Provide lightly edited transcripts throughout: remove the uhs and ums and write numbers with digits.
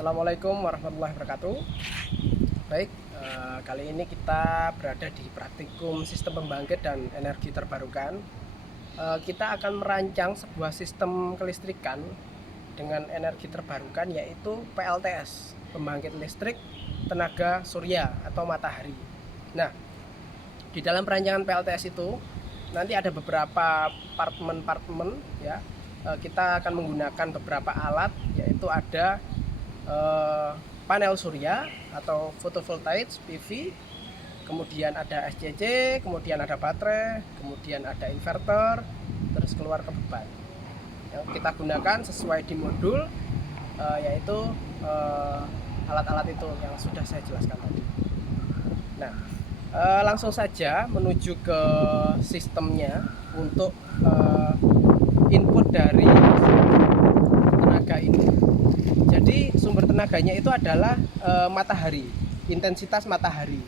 Assalamualaikum warahmatullahi wabarakatuh. Baik, kali ini kita berada di praktikum sistem pembangkit dan energi terbarukan. Kita akan merancang sebuah sistem kelistrikan dengan energi terbarukan, yaitu PLTS, pembangkit listrik tenaga surya atau matahari. Nah, di dalam perancangan PLTS itu nanti ada beberapa partmen ya. Kita akan menggunakan beberapa alat, yaitu ada panel surya atau photovoltaic PV, kemudian ada SCC, kemudian ada baterai, kemudian ada inverter, terus keluar ke beban. Yang kita gunakan sesuai di modul, yaitu alat-alat itu yang sudah saya jelaskan tadi. Nah, langsung saja menuju ke sistemnya untuk input dari tenaga ini. Jadi sumber tenaganya itu adalah matahari, intensitas matahari.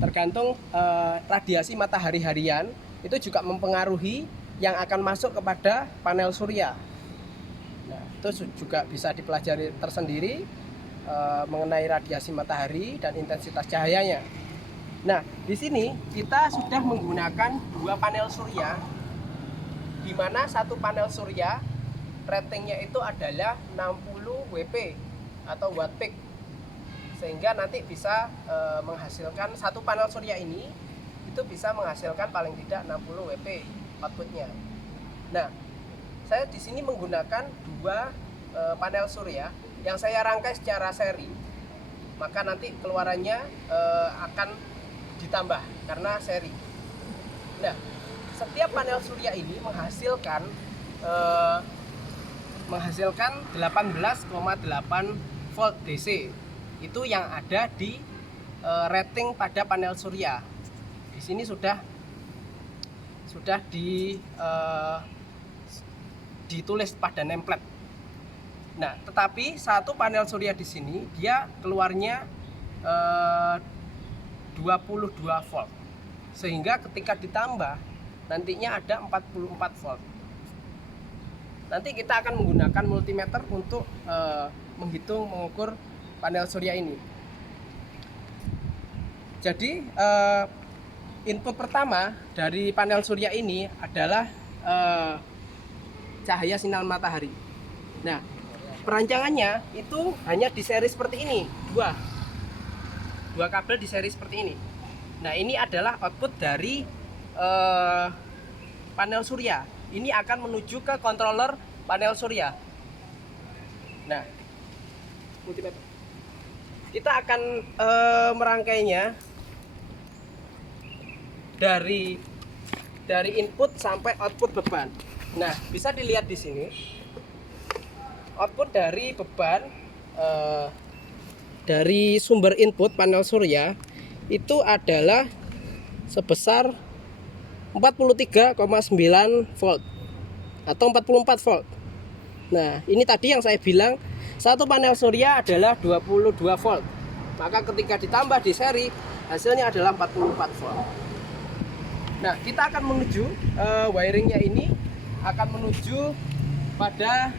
Tergantung radiasi matahari harian itu juga mempengaruhi yang akan masuk kepada panel surya. Nah, itu juga bisa dipelajari tersendiri mengenai radiasi matahari dan intensitas cahayanya. Nah, di sini kita sudah menggunakan dua panel surya, di mana satu panel surya ratingnya itu adalah 60 WP atau watt peak, sehingga nanti bisa menghasilkan satu panel surya ini itu bisa menghasilkan paling tidak 60 WP outputnya. Nah, saya di sini menggunakan dua panel surya yang saya rangkai secara seri, maka nanti keluarannya akan ditambah karena seri. Nah, setiap panel surya ini menghasilkan 18,8 volt DC. Itu yang ada di rating pada panel surya. Di sini sudah ditulis pada nameplate. Nah, tetapi satu panel surya di sini dia keluarnya 22 volt. Sehingga ketika ditambah nantinya ada 44 volt. Nanti kita akan menggunakan multimeter untuk mengukur panel surya ini. Jadi input pertama dari panel surya ini adalah cahaya sinar matahari. Nah, perancangannya itu hanya di seri seperti ini, dua kabel di seri seperti ini. Nah, ini adalah output dari panel surya. Ini akan menuju ke controller panel surya. Nah, multimeter. Kita akan merangkainya dari input sampai output beban. Nah, bisa dilihat di sini. Output dari beban dari sumber input panel surya itu adalah sebesar 43,9 volt atau 44 volt. Nah, ini tadi yang saya bilang satu panel surya adalah 22 volt. Maka ketika ditambah di seri hasilnya adalah 44 volt. Nah, kita akan menuju wiringnya ini akan menuju pada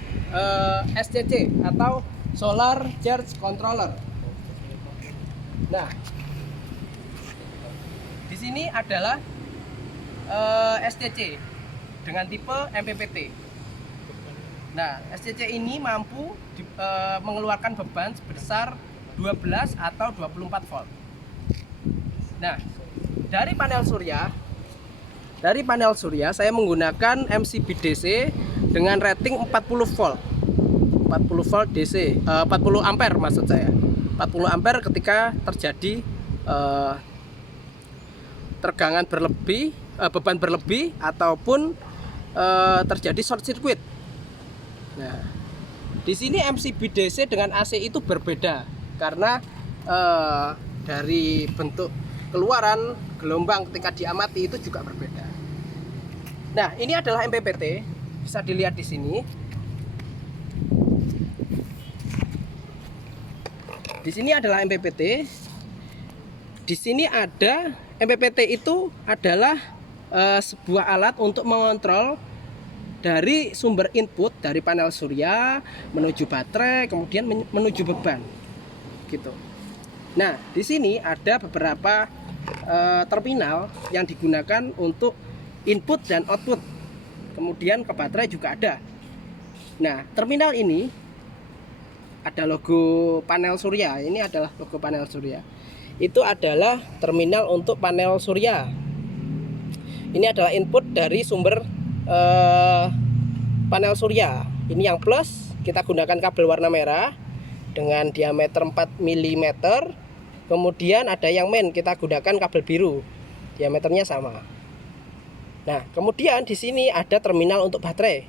SCC atau Solar Charge Controller. Nah, di sini adalah SCC dengan tipe MPPT. Nah, SCC ini mampu mengeluarkan beban sebesar 12 atau 24 volt. Nah, dari panel surya saya menggunakan MCB DC dengan rating 40 volt. 40 volt DC, 40 ampere maksud saya. 40 ampere ketika terjadi tegangan berlebih, beban berlebih ataupun terjadi short circuit. Nah, di sini MCB DC dengan AC itu berbeda karena dari bentuk keluaran gelombang ketika diamati itu juga berbeda. Nah, ini adalah MPPT, bisa dilihat di sini. Di sini adalah MPPT. Di sini ada MPPT itu adalah sebuah alat untuk mengontrol dari sumber input dari panel surya menuju baterai, kemudian menuju beban, gitu. Nah, di sini ada beberapa terminal yang digunakan untuk input dan output. Kemudian ke baterai juga ada. Nah, terminal ini ada logo panel surya. Ini adalah logo panel surya. Itu adalah terminal untuk panel surya. Ini adalah input dari sumber panel surya. Ini yang plus, kita gunakan kabel warna merah dengan diameter 4 mm. Kemudian ada yang main, kita gunakan kabel biru, diameternya sama. Nah, kemudian di sini ada terminal untuk baterai.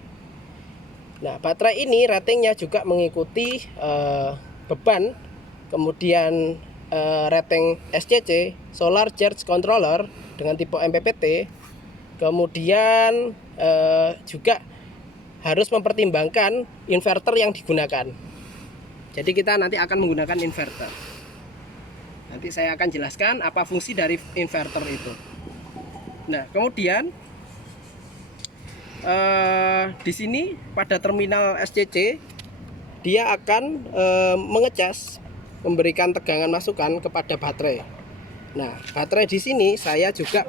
Nah, baterai ini ratingnya juga mengikuti beban, kemudian rating SCC, Solar Charge Controller dengan tipe MPPT. Kemudian juga harus mempertimbangkan inverter yang digunakan. Jadi kita nanti akan menggunakan inverter. Nanti saya akan jelaskan apa fungsi dari inverter itu. Nah, kemudian di sini pada terminal SCC dia akan mengecas, memberikan tegangan masukan kepada baterai. Nah, baterai di sini saya juga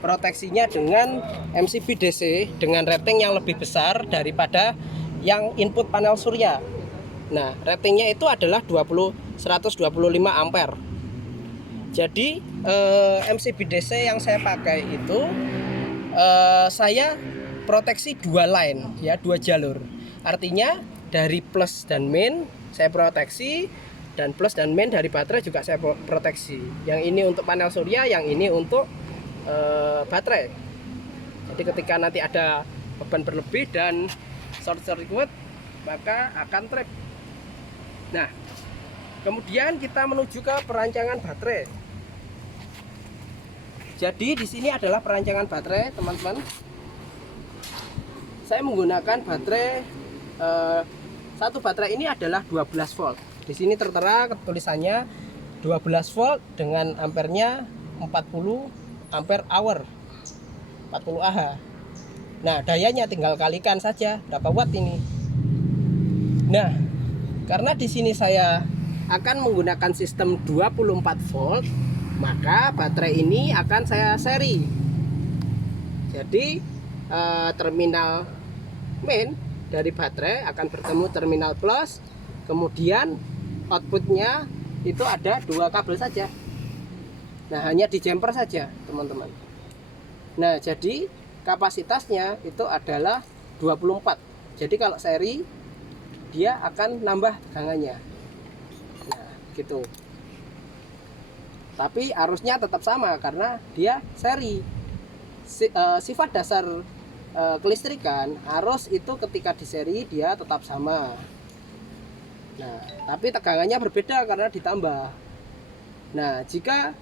proteksinya dengan MCB DC dengan rating yang lebih besar daripada yang input panel surya. Nah, ratingnya itu adalah 125 ampere. Jadi MCB DC yang saya pakai itu saya proteksi dua line, ya, dua jalur. Artinya dari plus dan min saya proteksi, dan plus dan min dari baterai juga saya proteksi. Yang ini untuk panel surya, yang ini untuk baterai. Jadi ketika nanti ada beban berlebih dan short circuit, maka akan trip. Nah, kemudian kita menuju ke perancangan baterai. Jadi di sini adalah perancangan baterai, teman-teman. Saya menggunakan baterai satu baterai ini adalah 12 volt. Di sini tertera tulisannya 12 volt dengan ampernya 40 ampere hour, 40 Ah. Nah, dayanya tinggal kalikan saja berapa watt ini. Nah, karena di sini saya akan menggunakan sistem 24 volt, maka baterai ini akan saya seri. Jadi terminal main dari baterai akan bertemu terminal plus, kemudian outputnya itu ada dua kabel saja. Nah, hanya di jumper saja, teman-teman. Nah, jadi kapasitasnya itu adalah 24. Jadi kalau seri dia akan nambah tegangannya. Nah, gitu. Tapi arusnya tetap sama karena dia seri. Sifat dasar kelistrikan, arus itu ketika di seri dia tetap sama. Nah, tapi tegangannya berbeda karena ditambah. Nah, jika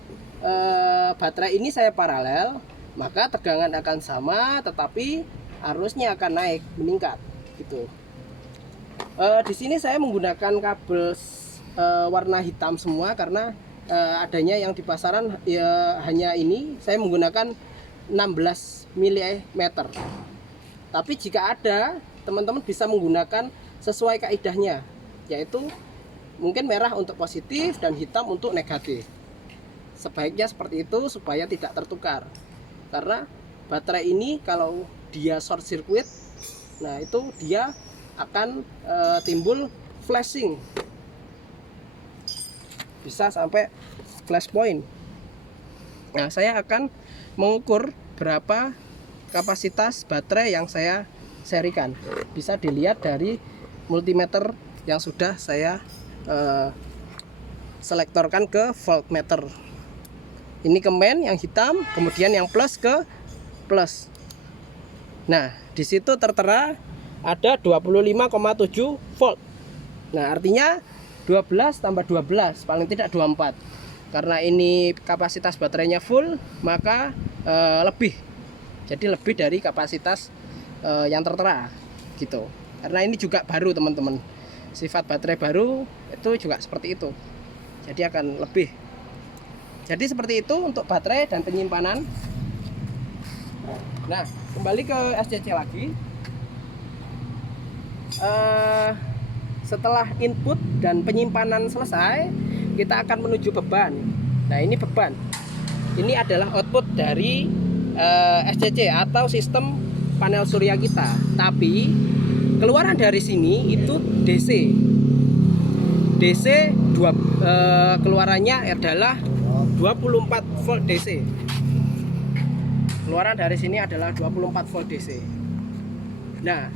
baterai ini saya paralel, maka tegangan akan sama, tetapi arusnya akan naik, meningkat, gitu. Di sini saya menggunakan kabel warna hitam semua karena adanya yang di pasaran ya hanya ini. Saya menggunakan 16 mm. Tapi jika ada, teman-teman bisa menggunakan sesuai kaidahnya, yaitu mungkin merah untuk positif dan hitam untuk negatif. Sebaiknya seperti itu supaya tidak tertukar. Karena baterai ini kalau dia short circuit, nah itu dia akan timbul flashing. Bisa sampai flash point. Nah, saya akan mengukur berapa kapasitas baterai yang saya serikan. Bisa dilihat dari multimeter yang sudah saya selektorkan ke voltmeter. Ini ke main yang hitam, kemudian yang plus ke plus. Nah, di situ tertera ada 25,7 volt. Nah, artinya 12 tambah 12 paling tidak 24. Karena ini kapasitas baterainya full, maka lebih. Jadi lebih dari kapasitas yang tertera, gitu. Karena ini juga baru, teman-teman. Sifat baterai baru itu juga seperti itu. Jadi akan lebih. Jadi seperti itu untuk baterai dan penyimpanan. Nah, kembali ke SCC lagi. Setelah input dan penyimpanan selesai, kita akan menuju beban. Nah, ini beban. Ini adalah output dari SCC atau sistem panel surya kita. Tapi keluaran dari sini itu DC. DC keluarannya adalah 24 volt DC. Keluaran dari sini adalah 24 volt DC. Nah,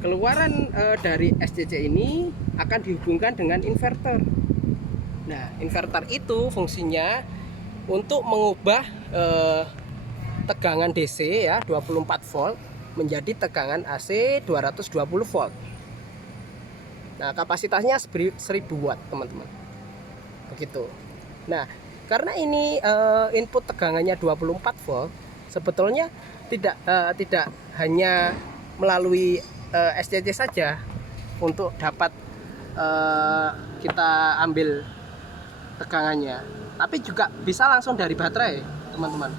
keluaran dari SCC ini akan dihubungkan dengan inverter. Nah, inverter itu fungsinya untuk mengubah tegangan DC ya 24 volt menjadi tegangan AC 220 volt. Nah, kapasitasnya 1000 watt, teman-teman. Begitu. Nah, karena ini input tegangannya 24 volt, sebetulnya tidak hanya melalui SCC saja untuk dapat kita ambil tegangannya, tapi juga bisa langsung dari baterai, teman-teman.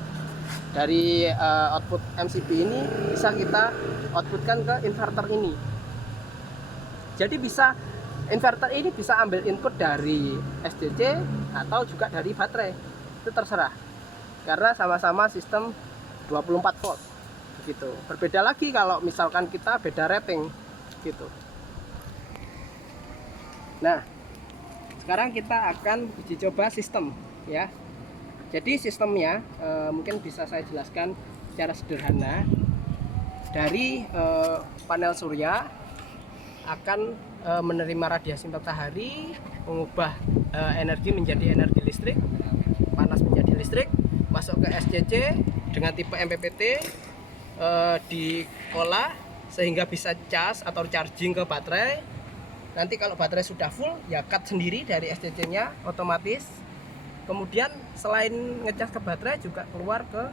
Dari output MCB ini bisa kita outputkan ke inverter ini. Jadi inverter ini bisa ambil input dari SCC atau juga dari baterai, itu terserah, karena sama-sama sistem 24 volt gitu. Berbeda lagi kalau misalkan kita beda rating gitu. Nah, sekarang kita akan uji coba sistem ya. Jadi sistemnya mungkin bisa saya jelaskan secara sederhana. Dari panel surya akan menerima radiasi matahari, mengubah energi menjadi energi listrik, panas menjadi listrik, masuk ke SCC dengan tipe MPPT, diolah sehingga bisa cas atau charging ke baterai. Nanti kalau baterai sudah full ya cut sendiri dari SCC nya otomatis. Kemudian selain ngecas ke baterai juga keluar ke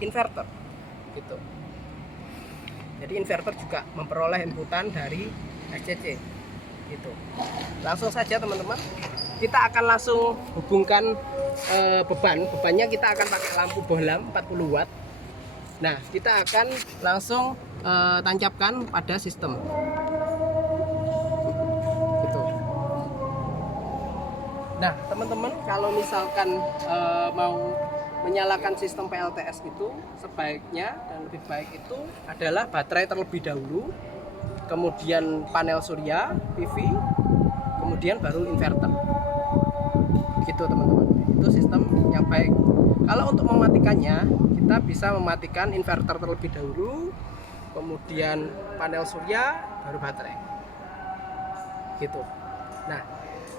inverter gitu. Jadi inverter juga memperoleh inputan dari SCC gitu. Langsung saja teman-teman, kita akan langsung hubungkan bebannya kita akan pakai lampu bohlam 40 watt. Nah, kita akan langsung tancapkan pada sistem gitu. Nah, teman-teman, kalau misalkan mau menyalakan sistem PLTS itu, sebaiknya dan lebih baik itu adalah baterai terlebih dahulu, kemudian panel surya PV, kemudian baru inverter gitu, teman-teman. Itu sistem yang baik. Kalau untuk mematikannya, kita bisa mematikan inverter terlebih dahulu, kemudian panel surya, baru baterai gitu. Nah,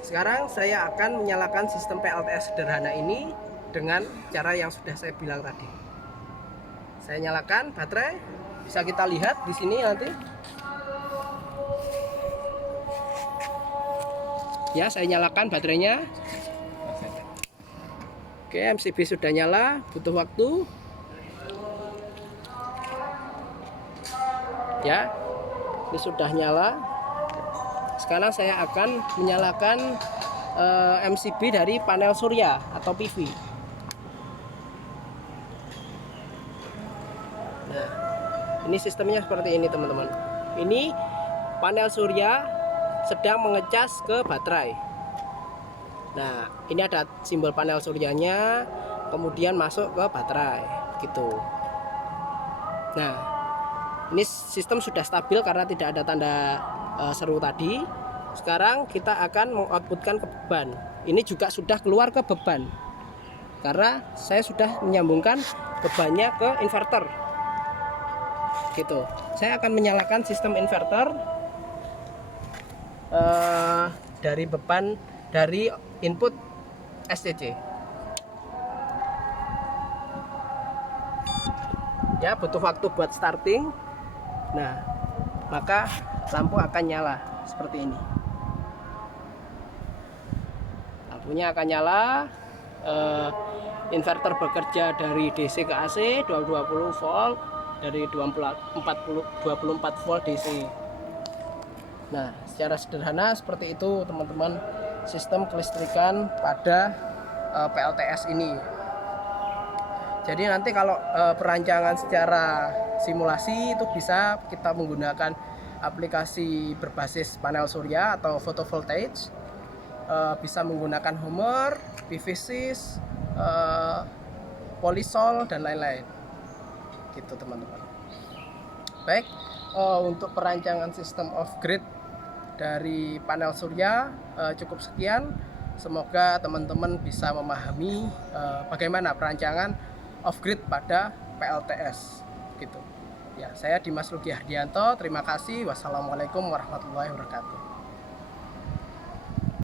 sekarang saya akan menyalakan sistem PLTS sederhana ini dengan cara yang sudah saya bilang tadi. Saya nyalakan baterai, bisa kita lihat di sini nanti. Ya, saya nyalakan baterainya. Oke, MCB sudah nyala, butuh waktu. Ya, ini sudah nyala. Sekarang saya akan menyalakan MCB dari panel surya atau PV. Nah, ini sistemnya seperti ini, teman-teman. Ini panel surya sedang mengecas ke baterai. Nah, ini ada simbol panel suryanya, kemudian masuk ke baterai gitu. Nah, ini sistem sudah stabil karena tidak ada tanda seru tadi. Sekarang kita akan mengoutputkan ke beban. Ini juga sudah keluar ke beban karena saya sudah menyambungkan bebannya ke inverter gitu. Saya akan menyalakan sistem inverter dari beban dari input SCC. Ya, butuh waktu buat starting. Nah, maka lampu akan nyala seperti ini. Lampunya akan nyala. Inverter bekerja dari DC ke AC 220 volt, dari 24 volt DC. Nah, secara sederhana seperti itu, teman-teman, sistem kelistrikan pada PLTS ini. Jadi nanti kalau perancangan secara simulasi itu bisa kita menggunakan aplikasi berbasis panel surya atau photovoltaic, bisa menggunakan Homer, PV-Sys, Polisol dan lain-lain. Gitu teman-teman. Baik, untuk perancangan sistem off grid dari panel surya cukup sekian. Semoga teman-teman bisa memahami bagaimana perancangan off grid pada PLTS gitu. Ya, saya Dimas Lugi Hardianto. Terima kasih. Wassalamualaikum warahmatullahi wabarakatuh.